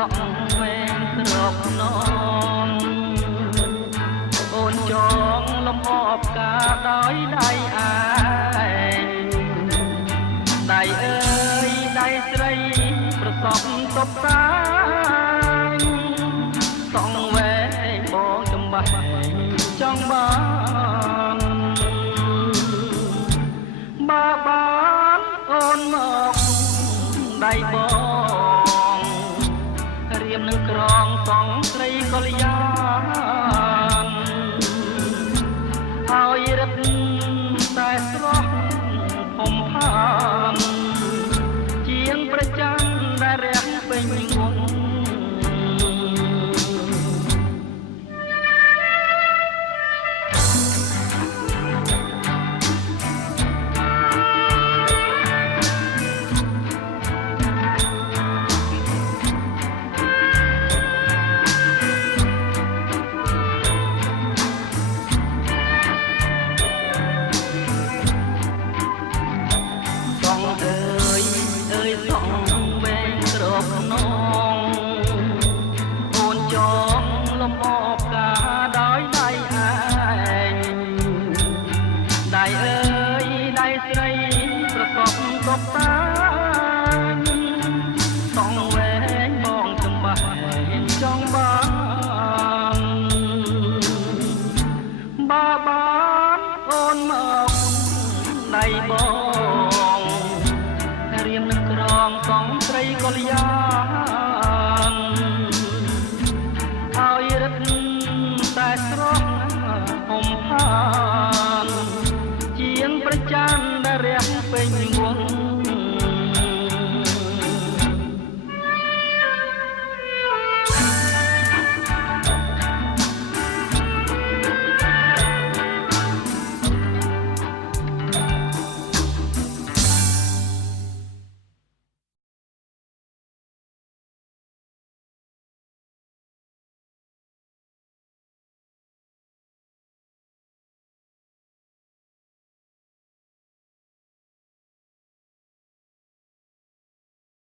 ណក់វែងត្រកណងអូនចងលំអបការដោយដៃឯងដៃអើយដៃស្រីប្រសពតបតាញសងវែងបងចំបាស់ចង់បានបានអូនមកដៃបងរៀមនឹងក្រងសងស្រីកល្យានហើយរឹកតែស្រស់ភុំផានជាងប្រចាំដែលរះពេញងងអូនចងលំអបការដោយដៃឯងដៃអើយដៃស្រីប្រកបតបតាញសងវែងបងចំបាស់ចង់បានអូនមកដៃបងរៀមនឹងក្រងសងស្រីកល្យា